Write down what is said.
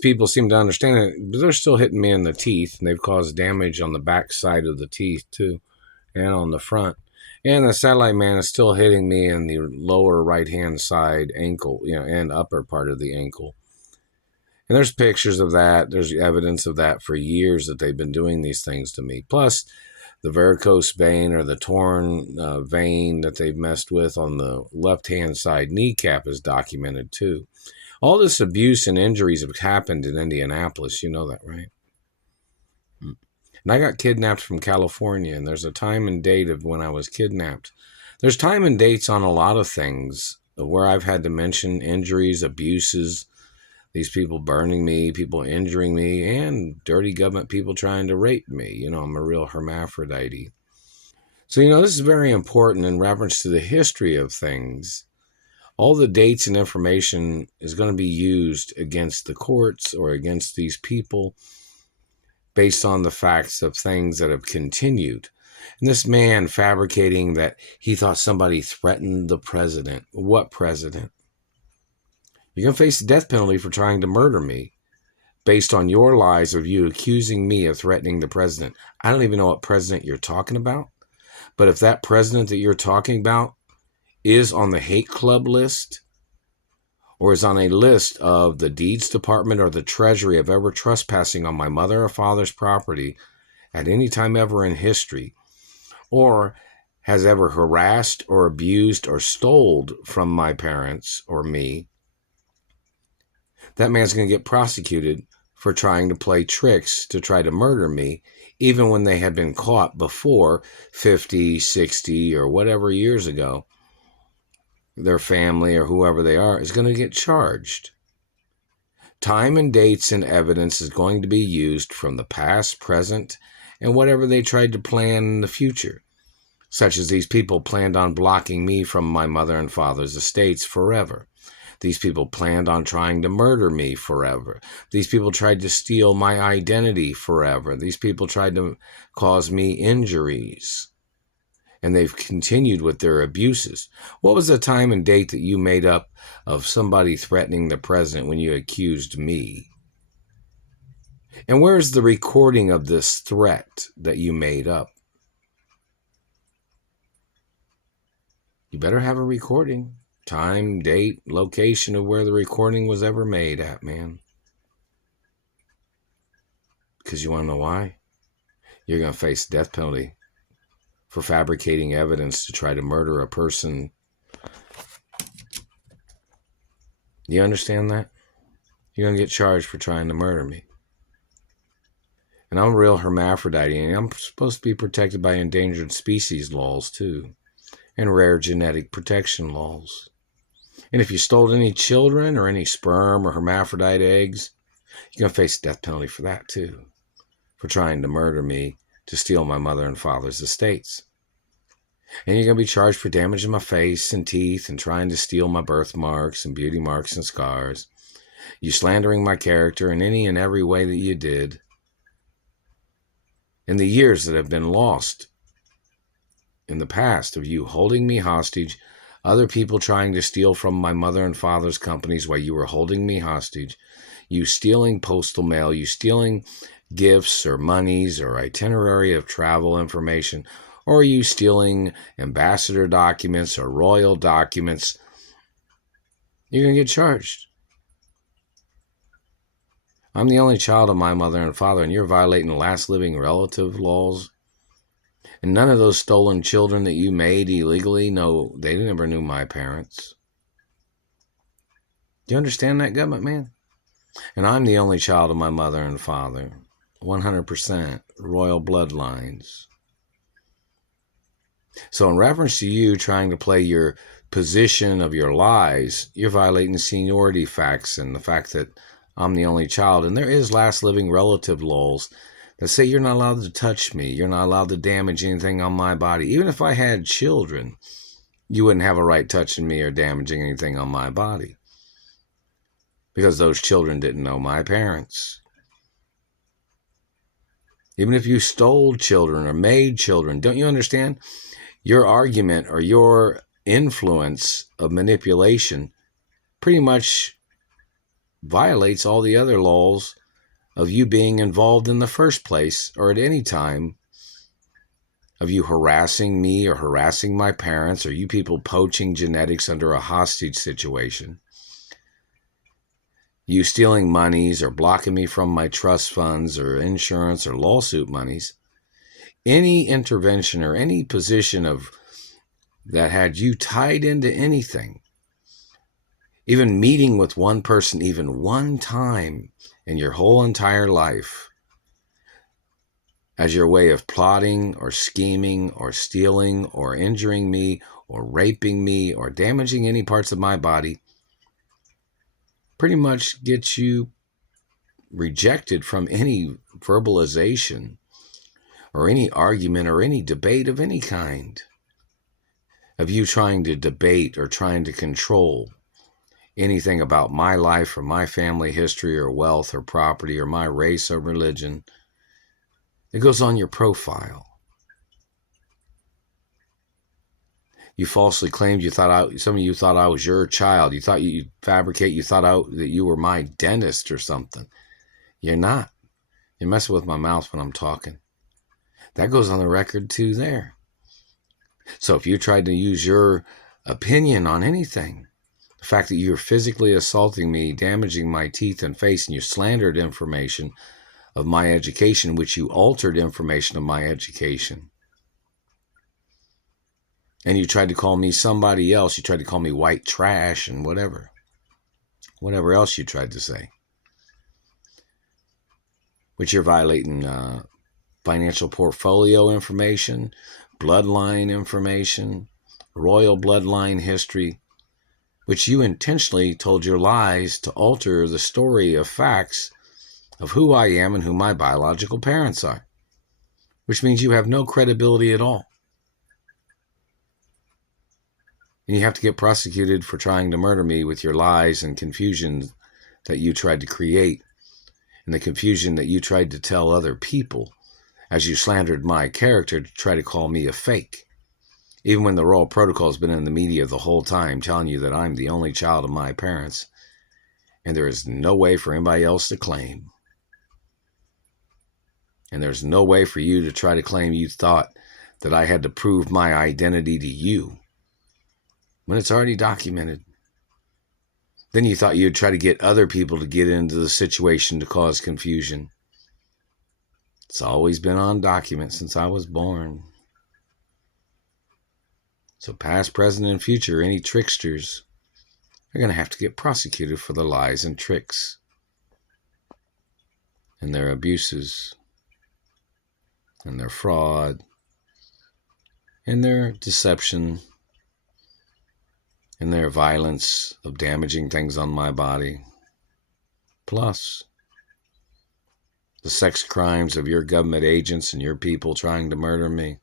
people seem to understand it, but they're still hitting me in the teeth, and they've caused damage on the back side of the teeth too, and on the front. And the satellite man is still hitting me in the lower right-hand side ankle, and upper part of the ankle. And there's pictures of that. There's evidence of that for years that they've been doing these things to me. Plus, the varicose vein or the torn vein that they've messed with on the left-hand side kneecap is documented too. All this abuse and injuries have happened in Indianapolis. You know that, right? And I got kidnapped from California, and there's a time and date of when I was kidnapped. There's time and dates on a lot of things where I've had to mention injuries, abuses, these people burning me, people injuring me, and dirty government people trying to rape me. I'm a real hermaphrodite. So, this is very important in reference to the history of things. All the dates and information is going to be used against the courts or against these people based on the facts of things that have continued. And this man fabricating that he thought somebody threatened the president. What president? You're going to face the death penalty for trying to murder me based on your lies of you accusing me of threatening the president. I don't even know what president you're talking about. But if that president that you're talking about is on the hate club list or is on a list of the deeds department or the treasury of ever trespassing on my mother or father's property at any time ever in history, or has ever harassed or abused or stole from my parents or me, that man's going to get prosecuted for trying to play tricks to try to murder me, even when they had been caught before 50, 60, or whatever years ago. Their family or whoever they are is going to get charged. Time and dates and evidence is going to be used from the past, present, and whatever they tried to plan in the future, such as these people planned on blocking me from my mother and father's estates forever. These people planned on trying to murder me forever. These people tried to steal my identity forever. These people tried to cause me injuries. And they've continued with their abuses. What was the time and date that you made up of somebody threatening the president when you accused me? And where's the recording of this threat that you made up? You better have a recording. Time, date, location of where the recording was ever made at, man. Because you want to know why? You're going to face the death penalty for fabricating evidence to try to murder a person. You understand that? You're going to get charged for trying to murder me. And I'm a real hermaphrodite, and I'm supposed to be protected by endangered species laws, too, and rare genetic protection laws. And if you stole any children or any sperm or hermaphrodite eggs, you're going to face a death penalty for that, too, for trying to murder me to steal my mother and father's estates. And you're going to be charged for damaging my face and teeth and trying to steal my birthmarks and beauty marks and scars. You slandering my character in any and every way that you did. In the years that have been lost in the past of you holding me hostage, other people trying to steal from my mother and father's companies while you were holding me hostage, you stealing postal mail, you stealing gifts or monies or itinerary of travel information, or are you stealing ambassador documents or royal documents, you're going to get charged. I'm the only child of my mother and father, and you're violating last living relative laws. And none of those stolen children that you made illegally, no, they never knew my parents. Do you understand that, government man? And I'm the only child of my mother and father. 100% royal bloodlines. So in reference to you trying to play your position of your lies, you're violating seniority facts and the fact that I'm the only child. And there is last living relative laws that say you're not allowed to touch me. You're not allowed to damage anything on my body. Even if I had children, you wouldn't have a right touching me or damaging anything on my body. Because those children didn't know my parents. Even if you stole children or made children, don't you understand? Your argument or your influence of manipulation pretty much violates all the other laws of you being involved in the first place, or at any time of you harassing me or harassing my parents, or you people poaching genetics under a hostage situation, you stealing monies or blocking me from my trust funds or insurance or lawsuit monies. Any intervention or any position of that had you tied into anything, even meeting with one person even one time in your whole entire life, as your way of plotting or scheming or stealing or injuring me or raping me or damaging any parts of my body, pretty much gets you rejected from any verbalization or any argument or any debate of any kind, of you trying to debate or trying to control anything about my life or my family history or wealth or property or my race or religion. It goes on your profile. You falsely claimed some of you thought I was your child. You thought you thought that you were my dentist or something. You're not. You're messing with my mouth when I'm talking. That goes on the record too there. So if you tried to use your opinion on anything, the fact that you're physically assaulting me, damaging my teeth and face, and you slandered information of my education, which you altered information of my education, and you tried to call me somebody else, you tried to call me white trash and whatever else you tried to say, which you're violating financial portfolio information, bloodline information, royal bloodline history, which you intentionally told your lies to alter the story of facts of who I am and who my biological parents are, which means you have no credibility at all. And you have to get prosecuted for trying to murder me with your lies and confusion that you tried to create, and the confusion that you tried to tell other people as you slandered my character to try to call me a fake. Even when the Royal Protocol has been in the media the whole time telling you that I'm the only child of my parents, and there is no way for anybody else to claim. And there's no way for you to try to claim you thought that I had to prove my identity to you when it's already documented. Then you thought you'd try to get other people to get into the situation to cause confusion. It's always been on document since I was born. So past, present, and future, any tricksters are going to have to get prosecuted for their lies and tricks and their abuses and their fraud and their deception and their violence of damaging things on my body, plus the sex crimes of your government agents and your people trying to murder me.